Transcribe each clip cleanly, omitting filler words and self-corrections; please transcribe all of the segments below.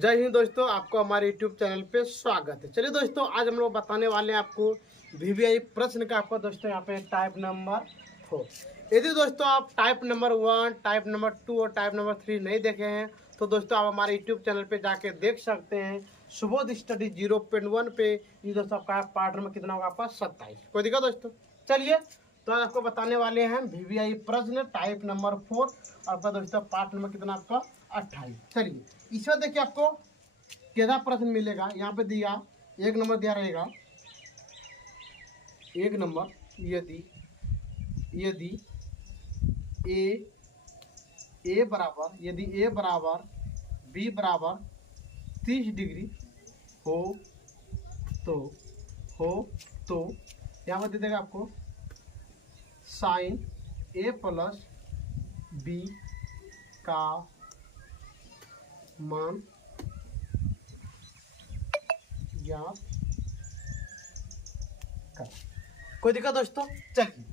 जय हिंद दोस्तों, आपको हमारे यूट्यूब चैनल पे स्वागत है। चलिए दोस्तों, आज हम लोग बताने वाले हैं आपको वीवीआई प्रश्न का। आपको दोस्तों यहाँ पे टाइप नंबर 4। यदि दोस्तों आप टाइप नंबर 1, टाइप नंबर 2 और टाइप नंबर 3 नहीं देखे हैं तो दोस्तों आप हमारे यूट्यूब चैनल पे जाके देख सकते हैं। सुबोध स्टडी 0.1 पे ये दोस्तों आपका पार्ट नंबर कितना होगा? आपका 27। कोई दिक्कत दोस्तों? चलिए, तो आज आपको बताने वाले हैं वीवीआई प्रश्न टाइप नंबर 4। आपका दोस्तों पार्ट नंबर कितना? आपका 28। चलिए, इसमें देखिए आपको कैसा प्रश्न मिलेगा। यहाँ पे दिया एक नंबर दिया रहेगा। एक नंबर, यदि यदि ए बराबर बी बराबर 30 डिग्री हो तो यहाँ पर दे देगा आपको साइन ए प्लस बी का मान ज्ञात कर। कोई दिक्कत दोस्तों? चलिए,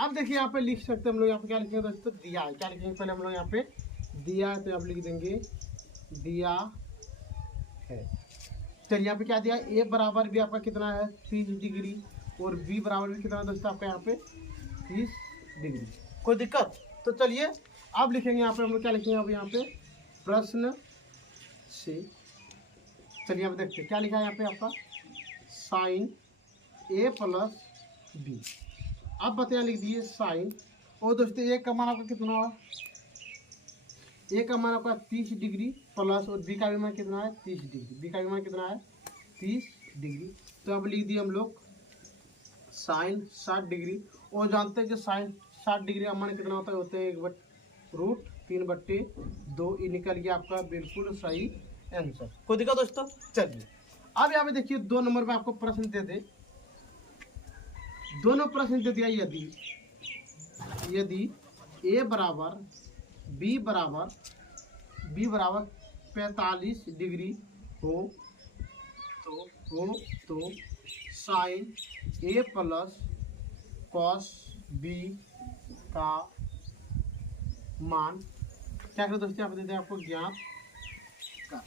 अब देखिए यहाँ पे लिख सकते हैं हम लोग। यहाँ पे क्या लिखेंगे दोस्तों? दिया है। क्या लिखेंगे? पहले हम लोग यहाँ पे दिया है तो आप लिख देंगे दिया है। चलिए, यहाँ पे क्या दिया? ए बराबर भी आपका कितना है? 30 डिग्री। और बी बराबर भी कितना है दोस्तों? आपका यहाँ पे 30 डिग्री। कोई दिक्कत? तो चलिए अब लिखेंगे यहाँ पे हम लोग। क्या लिखेंगे अब यहाँ पे? प्रश्न से। चलिए अब देखते हैं क्या लिखा है यहाँ पे आपका। साइन ए प्लस बी। अब बताया लिख दिए साइन। और दोस्तों ए का मान आपका कितना हुआ? ए का मान आपका 30 डिग्री प्लस, और बी का भी मान कितना है? 30 डिग्री। बी का भी मान कितना है? 30 डिग्री। तो अब लिख दिए हम लोग साइन 60 डिग्री। और जानते हैं कि साइन 60 डिग्री का मान कितना होता है? होते हैं √3/2। ये निकल गया आपका बिल्कुल सही आंसर। कोई दिक्कत दोस्तों? चलिए, अब यहाँ पे देखिए 2 नंबर में आपको प्रश्न दे दे। दोनों प्रश्न दे दिया। यदि ए बराबर बी बराबर 45 डिग्री हो तो साइन ए प्लस कॉस बी का मान क्या करें दोस्तों? यहाँ पे देते हैं आपको ज्ञात कर।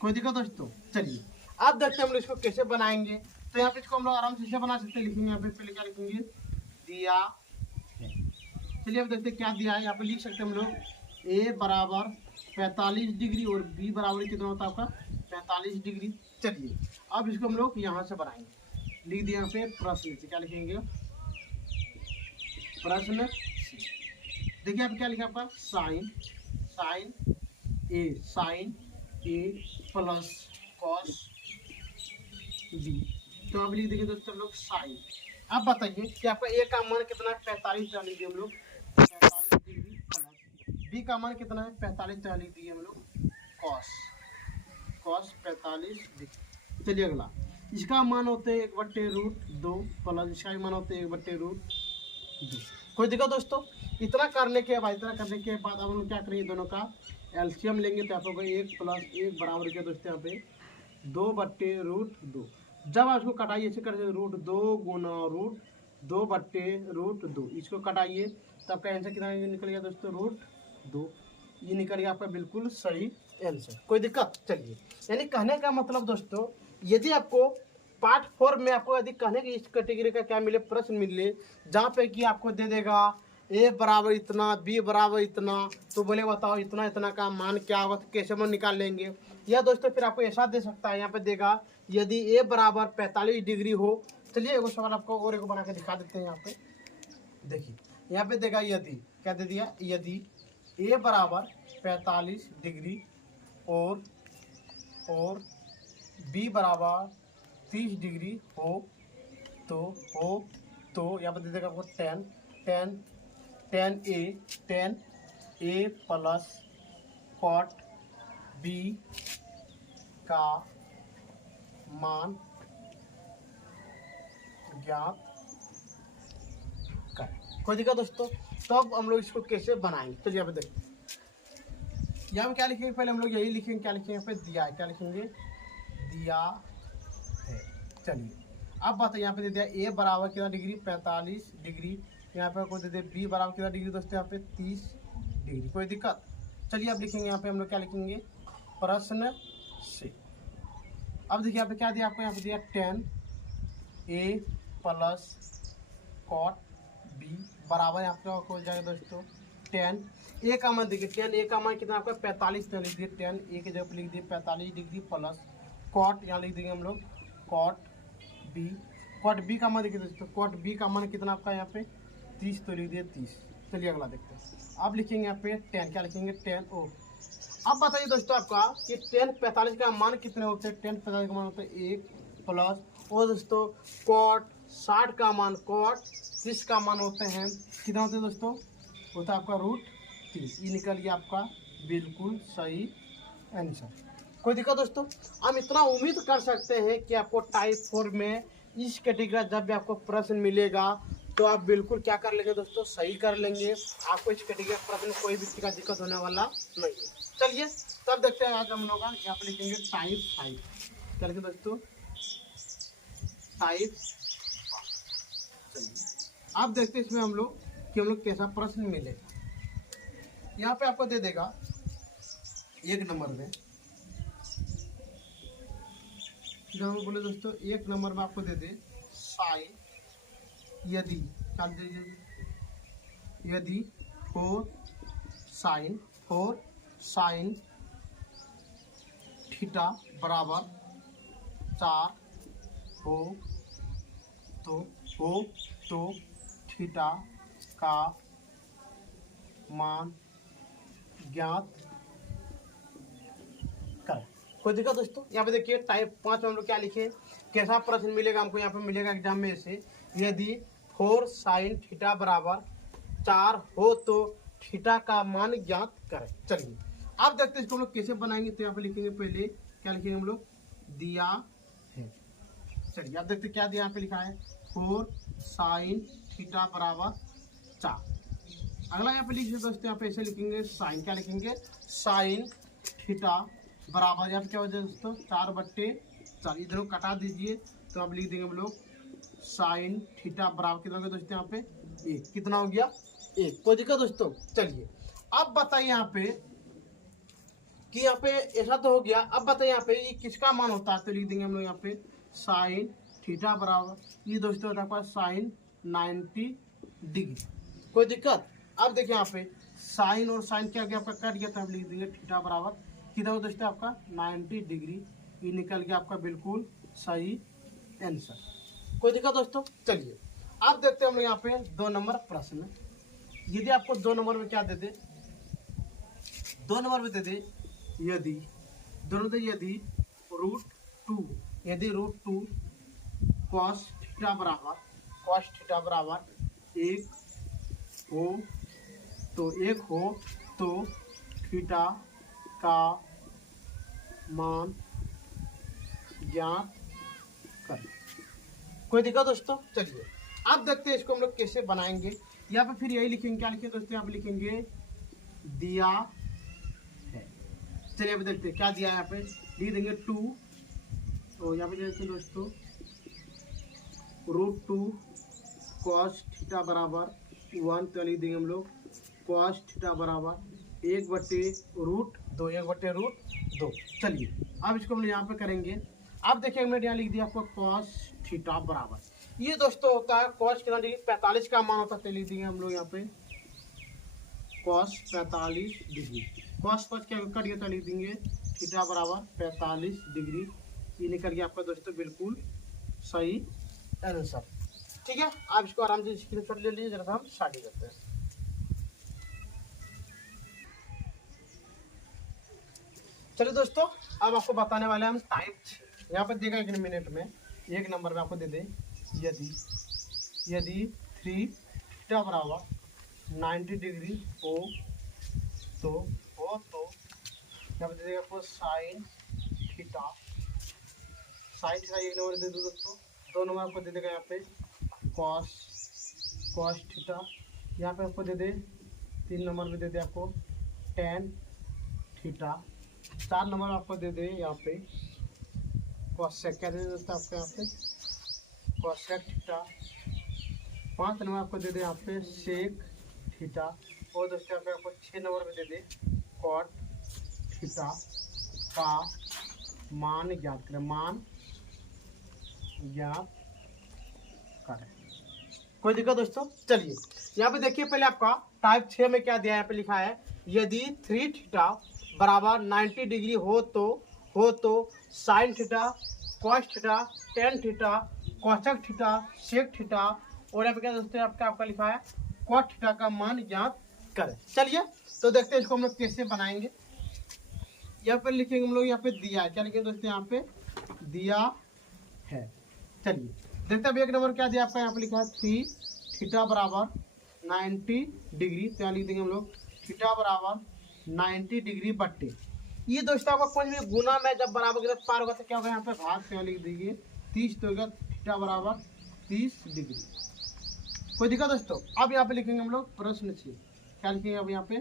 कोई दिक्कत दोस्तों? चलिए, अब देखते हैं हम लोग इसको कैसे बनाएंगे। तो यहाँ पे इसको हम लोग आराम से बना सकते हैं। लिखेंगे यहाँ पे पहले क्या लिखेंगे? दिया है। चलिए अब देखते हैं क्या दिया है। यहाँ पे लिख सकते हैं हम लोग ए बराबर 45 डिग्री और बी बराबर कितना होता है आपका? 45 डिग्री। चलिए, अब इसको हम लोग यहाँ से बनाएंगे। लिख दिया यहाँ पे प्रश्न से। क्या लिखेंगे? प्रश्न से। देखिए आप क्या लिखा आपका? साइन ए प्लस कॉस बी। तो अब लिख देंगे दोस्तों हम लोग साइन। अब बताइए कि आपका ए का मान कितना है? 45 लिख दिए हम लोग 45 डिग्री प्लस बी का मान कितना है? 45 लिख दिए हम लोग कॉस 45 डिग्री। चलिए अगला, इसका मान होते हैं 1/√2 प्लस इसका भी मान होते हैं 1/√2। कोई दिक्कत दोस्तों? इतना करने के बाद अब हम लोग क्या करेंगे? दोनों का एलसीएम लेंगे तो आपको 1 + 1 बराबर क्या दोस्तों? यहाँ पे 2/√2। जब आप इसको कटाइए ऐसे करके √2 गुना √2/√2 इसको कटाइए तो आपका आंसर कितना निकल गया दोस्तों? √2। ये निकल गया आपका बिल्कुल सही आंसर। कोई दिक्कत? चलिए, यानी कहने का मतलब दोस्तों, यदि आपको पार्ट 4 में आपको यदि कहने की इस कैटेगरी का क्या मिले? प्रश्न मिले जहाँ पे कि आपको दे देगा ए बराबर इतना, बी बराबर इतना, तो बोले बताओ इतना का मान क्या होगा? तो कैसे हम निकाल लेंगे? या दोस्तों फिर आपको ऐसा दे सकता है। यहाँ पे देगा यदि ए बराबर 45 डिग्री हो। चलिए एक सवाल आपको और एक बना के दिखा देते हैं। यहाँ पे देखिए, यहाँ पे देगा यदि क्या दे दिया? यदि ए बराबर 45 डिग्री और बी बराबर 30 डिग्री हो तो यहाँ पर दे देगा आपको 10 ए प्लस कॉट बी का मान ज्ञात कर। कोई दिक्कत दोस्तों? तो अब हम लोग इसको कैसे बनाएंगे? तो यहाँ पे देखते हैं। यहाँ पे क्या लिखेंगे? पहले हम लोग यही लिखेंगे। क्या लिखेंगे? यहाँ पे दिया है। क्या लिखेंगे? दिया है। चलिए, अब बताइए यहाँ पे दे दिया ए बराबर कितना डिग्री? 45 डिग्री। यहाँ पे आपको दे दे बी बराबर कितना डिग्री दोस्तों? यहाँ पे 30 डिग्री। कोई दिक्कत? चलिए अब लिखेंगे यहाँ पे हम लोग क्या लिखेंगे? प्रश्न से। अब देखिए यहाँ पे क्या दिया आपको, यहाँ पे दिया 10 A प्लस कॉट B बराबर यहाँ पे हो जाएगा दोस्तों 10 A का मान देखिए 10 A का मान कितना आपका 45, तो लिख दिए 10 A की जगह पे लिख दिए 45 डिग्री प्लस कॉट, यहाँ लिख देंगे हम लोग कॉट B का मान देखिए दोस्तों, कॉट B का मान कितना आपका यहाँ पे 30, तो लिख दिए 30। चलिए अगला देखते हैं। अब लिखेंगे यहाँ पे 10, क्या लिखेंगे 10 ओ। अब बताइए दोस्तों आपका कि 10 45 का मान कितने होते हैं, 10 45 का मान होता है 1 प्लस और दोस्तों कॉट 60 का मान, कॉट 30 का मान होते हैं कितना होते हैं दोस्तों, होता है आपका √3। ये निकल गया आपका बिल्कुल सही आंसर। कोई दिक्कत दोस्तों, हम इतना उम्मीद कर सकते हैं कि आपको टाइप 4 में इस कैटेगरी जब भी आपको प्रश्न मिलेगा तो आप बिल्कुल क्या कर लेंगे दोस्तों, सही कर लेंगे। आपको इस कैटेगरी प्रश्न कोई भी का दिक्कत होने वाला नहीं है। चलिए तब देखते हैं आज हम लोग यहाँ पे लिखेंगे टाइप 5। क्या लिखेंगे दोस्तों, टाइप 5। चलिए आप देखते हैं इसमें हम लोग कि हम लोग कैसा प्रश्न मिलेगा। यहाँ पे आपको दे देगा 1 नंबर में, बोले दोस्तों 1 नंबर में आपको दे दे साइन यदि यदि 4 साइन थीटा बराबर 4 हो तो थीटा का मान ज्ञात कर। कोई दिक्कत दोस्तों, यहाँ पे देखिए टाइप 5 में हम लोग क्या लिखे, कैसा प्रश्न मिलेगा हमको, यहाँ पे मिलेगा एग्जाम में से यदि 4 साइन थीटा बराबर 4 हो तो थीटा का मान ज्ञात करें। चलिए आप देखते हैं इसको हम लोग कैसे बनाएंगे। तो यहाँ पे लिखेंगे पहले क्या लिखेंगे हम लोग, दिया है। चलिए आप देखते हैं क्या दिया, यहाँ पे लिखा है 4 साइन थीटा बराबर 4। अगला यहाँ पे लिखिए दोस्तों, यहाँ पे ऐसे लिखेंगे साइन, क्या लिखेंगे साइन थीटा बराबर, यहाँ पे क्या हो जाए दोस्तों 4/4, इधर कटा दीजिए तो आप लिख देंगे हम लोग साइन थीटा बराबर कितना हो गया दोस्तों, यहाँ पे 1। कितना हो गया 1। कोई दिक्कत दोस्तों। चलिए अब बताइए यहाँ पे कि यहाँ पे ऐसा तो हो गया। अब बताइए यहाँ पे ये किसका मान होता है, तो लिख देंगे हम लोग यहाँ पे साइन थीटा बराबर ये दोस्तों होता है साइन 90 डिग्री। कोई दिक्कत। अब देखिए यहाँ पे साइन और साइन क्या गया आपका कट गया, तो आप लिख देंगे थीटा बराबर कितना हो दोस्तों आपका 90 डिग्री। ये निकल गया आपका बिल्कुल सही आंसर। कोई दिक्कत दोस्तों। चलिए आप देखते हैं हम लोग यहाँ पे 2 नंबर प्रश्न। यदि आपको 2 नंबर में क्या दे दे, 2 नंबर में दे दे यदि दोनों दे यदि √2 कॉस थीटा बराबर 1 हो तो थीटा का मान ज्ञात कर। कोई दिक्कत दोस्तों। चलिए आप देखते हैं इसको हम लोग कैसे बनाएंगे। यहाँ पे फिर यही लिखेंगे, क्या लिखेंगे दोस्तों, यहाँ पे लिखेंगे दिया है। चलिए अब देखते हैं क्या दिया है। यहाँ पे लिख देंगे 2, तो यहाँ पे जैसे दोस्तों √2 कॉस थीटा बराबर 1, तो लिख देंगे हम लोग कॉस थीटा बराबर 1/√2। चलिए अब इसको हम लोग यहाँ पे करेंगे। अब देखिए मैंने यहाँ लिख दिया आपको कॉस थीटा बराबर, ये दोस्तों होता है कॉस कितना डिग्री 45 का मान होता है, तो लिख देंगे हम लोग यहाँ पे कॉस 45 डिग्री। कॉस क्या कट गया, तो लिख देंगे थीटा बराबर 45 डिग्री। ये निकल गया आपका दोस्तों बिल्कुल सही आंसर। ठीक है, आप इसको आराम से स्क्रीनशॉट ले लीजिए, जरा हम स्टार्ट करते हैं। चलिए दोस्तों अब आपको बताने वाले हैं हम टाइप 6। यहाँ पर देखा 1 मिनट में 1 नंबर में आपको दे दे यदि 3 थीटा बराबर 90 डिग्री हो तो यहाँ पर दे देगा आपको साइन थीटा 1 नंबर दे दो दोस्तों। 2 नंबर आपको दे देगा यहाँ पे कॉस थीटा, यहाँ पे आपको दे दे 3 नंबर में दे दे आपको टेन थीटा। 4 नंबर आपको दे दे यहाँ पे कॉसेक, क्या दे दोस्तों आपको यहाँ पे कॉसेक थीटा। 5 नंबर आपको दे दे यहाँ पे सेक थीटा। और दोस्तों यहाँ पे आपको 6 नंबर में दे दे कॉट थीटा का मान ज्ञात करें, मान ज्ञात करें। कोई दिक्कत दोस्तों? चलिए यहाँ पे देखिए, पहले आपका टाइप 6 में क्या दिया है, यहाँ पे लिखा है यदि 3 थीटा बराबर 90 डिग्री हो तो sine theta, cos theta, tan theta, cosec theta, sec theta, और यहाँ पे क्या दोस्तों आपका लिखा है कॉट थीटा का मान ज्ञात करें। चलिए तो देखते हैं इसको हम लोग कैसे बनाएंगे। यहाँ पे लिखेंगे हम लोग, यहाँ पे दिया है, क्या लिखेंगे दोस्तों, यहाँ पे दिया है। चलिए देखते हैं एक नंबर क्या दिया आपका, यहाँ पे लिखा है 3 थीटा बराबर 90 डिग्री, तो यहाँ लिख देंगे हम लोग थीटा बराबर 90 डिग्री बट्टे, ये दोस्तों आपको समझ में गुना में जब बराबर की तरफ पार होगा तो क्या होगा, यहाँ पे भाग, तो यहाँ लिख दीजिए 30, तो होगा थीटा बराबर 30 डिग्री। कोई दिक्कत दोस्तों? अब यहाँ पे लिखेंगे हम लोग प्रश्न से, क्या लिखेंगे अब यहाँ पे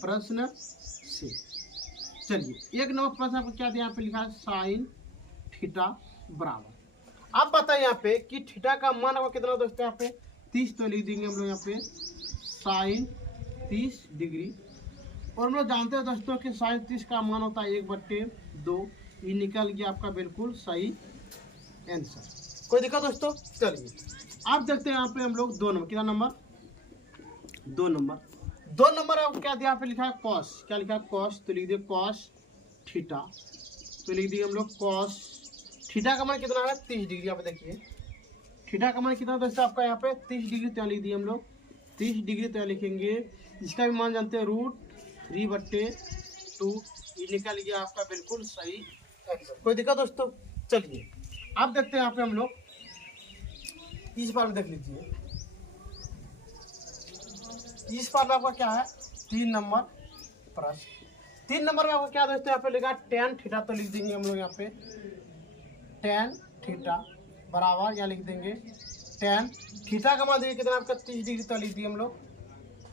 प्रश्न से। चलिए एक नंबर प्रश्न आपको क्या दिया, यहाँ पे लिखा है साइन थीटा बराबर, अब बताइए यहाँ पे कि थीटा का मान आपको कितना दोस्तों, यहाँ पे 30, तो लिख देंगे हम लोग यहाँ पे साइन 30 डिग्री, और हम लोग जानते हैं दोस्तों कि साइन 30 का मान होता है 1/2, ये निकल गया आपका बिल्कुल सही आंसर। कोई दिक्कत दोस्तों? चलिए आप देखते हैं यहाँ पे हम लोग 2 नंबर, कितना नंबर, 2 नंबर आपको क्या दिया, यहाँ पे लिखा है कॉस, क्या लिखा है कॉस, तो लिख दिए कॉस थीटा, तो लिख दिए हम लोग कॉस थीटा का मान कितना है 30 डिग्री। यहाँ पे देखिए थीटा का मान कितना दोस्तों आपका यहाँ पे 30 डिग्री, तो लिख दिए हम लोग 30 डिग्री, तो लिखेंगे इसका भी मान जानते हैं √3/2, ये निकल गया आपका बिल्कुल सही आंसर। कोई दिक्कत दोस्तों? चलिए आप देखते हैं यहाँ पे हम लोग इस बार में देख लीजिए, इस बार में आपका क्या है 3 नंबर प्रश्न, 3 नंबर में आपको क्या दोस्तों यहाँ पे लिखा tan थीटा, तो लिख देंगे हम लोग यहाँ पे tan थीटा बराबर, यहाँ लिख देंगे tan थीटा का मान देखिए कितना आपका 30 डिग्री, तो लिख दिए हम लोग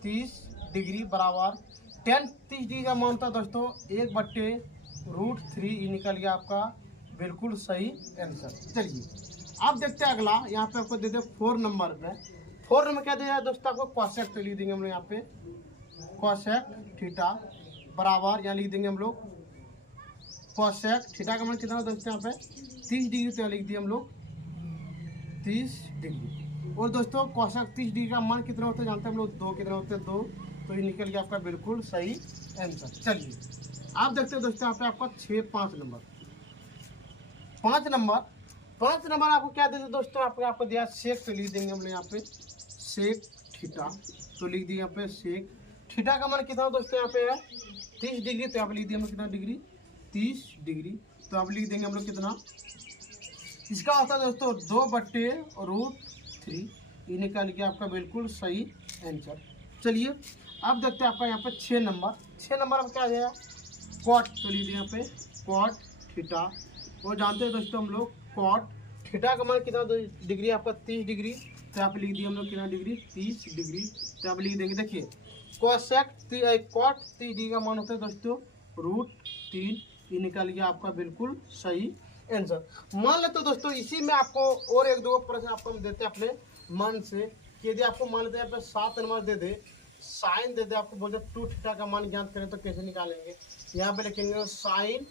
30 डिग्री बराबर tan 30 डिग्री का मान था दोस्तों 1/√3, ये निकल गया आपका बिल्कुल सही आंसर। चलिए आप देखते हैं अगला, यहाँ पे आपको दे दे 4 नंबर में, 4 नंबर क्या दिया दोस्तों आपको कोसेक, तो लिख देंगे हम लोग यहाँ पे कोसेक थीटा बराबर, यहाँ लिख देंगे हम लोग कोसेक थीटा का मान कितना दोस्तों यहाँ पे 30 डिग्री, तो यहाँ लिख दिए हम लोग 30 डिग्री, और दोस्तों कोसेक 30 डिग्री का मान कितना होता है जानते हैं हम लोग 2, कितना होते हैं 2, तो ये निकल गया आपका बिल्कुल सही आंसर। चलिए आप देखते हैं दोस्तों यहाँ पे आपका 5 नंबर, 5 नंबर आपको क्या देते दोस्तों, आपको दिया सेक, तो लिख देंगे हम लोग यहाँ पे सेक थीटा, तो लिख दिए यहाँ पे सेक थीटा का मान कितना दोस्तों यहाँ पे है 30 डिग्री, तो यहाँ पे लिख दिए हम लोग कितना डिग्री 30 डिग्री, तो आप लिख देंगे हम लोग कितना, इसका होता है दोस्तों 2/√3, ये निकल गया आपका बिल्कुल सही आंसर। चलिए अब देखते हैं आपका यहाँ पे 6 नंबर अब क्या दिया कॉट, तो लिख दिए यहाँ पे कॉट थीटा, और जानते हैं दोस्तों हम लोग कॉट थीटा का मान कितना डिग्री आपका 30 डिग्री, तो यहाँ पे लिख दिए हम लोग कितना डिग्री 30 डिग्री, तो यहाँ पे लिख देंगे देखिए कोसेक कॉट 30 डिग्री का मान होता है दोस्तों √3, ये निकल गया आपका बिल्कुल सही आंसर। मान लेते दोस्तों इसी में आपको और 1-2 प्रश्न आपको हम देते हैं अपने मन से, कि यदि आपको मान लेते हैं यहाँ पे 7 नंबर दे दे, साइन दे दे, आपको बोलते 2 थीटा का मान ज्ञात करें तो कैसे निकालेंगे, यहाँ पे लिखेंगे साइन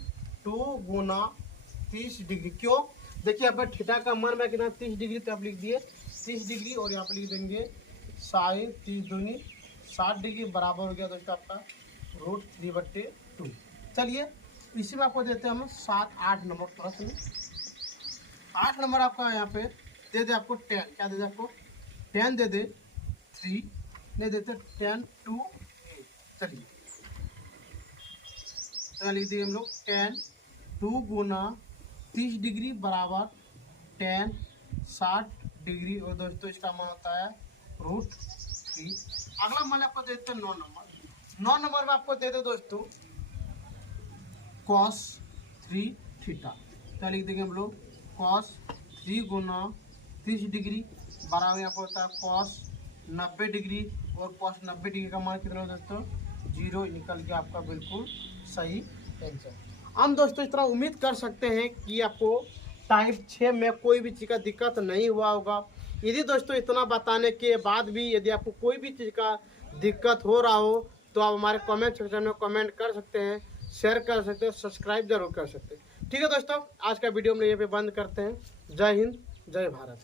2 गुना 30 डिग्री, क्यों देखिए यहाँ पे थीटा का मान में कितना 30 डिग्री, तो आप लिख दिए 30 डिग्री, और यहाँ पे लिख देंगे साइन 30 दूनी 60 डिग्री बराबर हो गया दोस्तों आपका √3/2। चलिए इसी में आपको देते हैं हम 8 नंबर प्रश्न, 8 नंबर आपका यहाँ पे दे दे आपको 10, क्या दे दे आपको 10 दे दे 3, नहीं देते 10 2 8, चलिए तो लिख दिए हम लोग 10 2 गुना 30 डिग्री बराबर 10 60 डिग्री, और दोस्तों इसका मान होता है √3। अगला मान आपको देते हैं 9 नंबर में आपको दे दो दोस्तों cos 3 थीटा, तो लिख देंगे हम लोग cos 3 गुना 30 डिग्री बराबर यहाँ पर होता है cos 90 डिग्री, और cos 90 डिग्री का मान कितना दोस्तों 0, निकल गया आपका बिल्कुल सही आंसर। हम दोस्तों इस तरह उम्मीद कर सकते हैं कि आपको टाइप 6 में कोई भी चीज़ का दिक्कत नहीं हुआ होगा। यदि दोस्तों इतना बताने के बाद भी यदि आपको कोई भी चीज़ का दिक्कत हो रहा हो तो आप हमारे कमेंट सेक्शन में कमेंट कर सकते हैं, शेयर कर सकते हैं, सब्सक्राइब जरूर कर सकते हैं। ठीक है दोस्तों, आज का वीडियो हम लोग यहाँ पे बंद करते हैं। जय हिंद, जय भारत।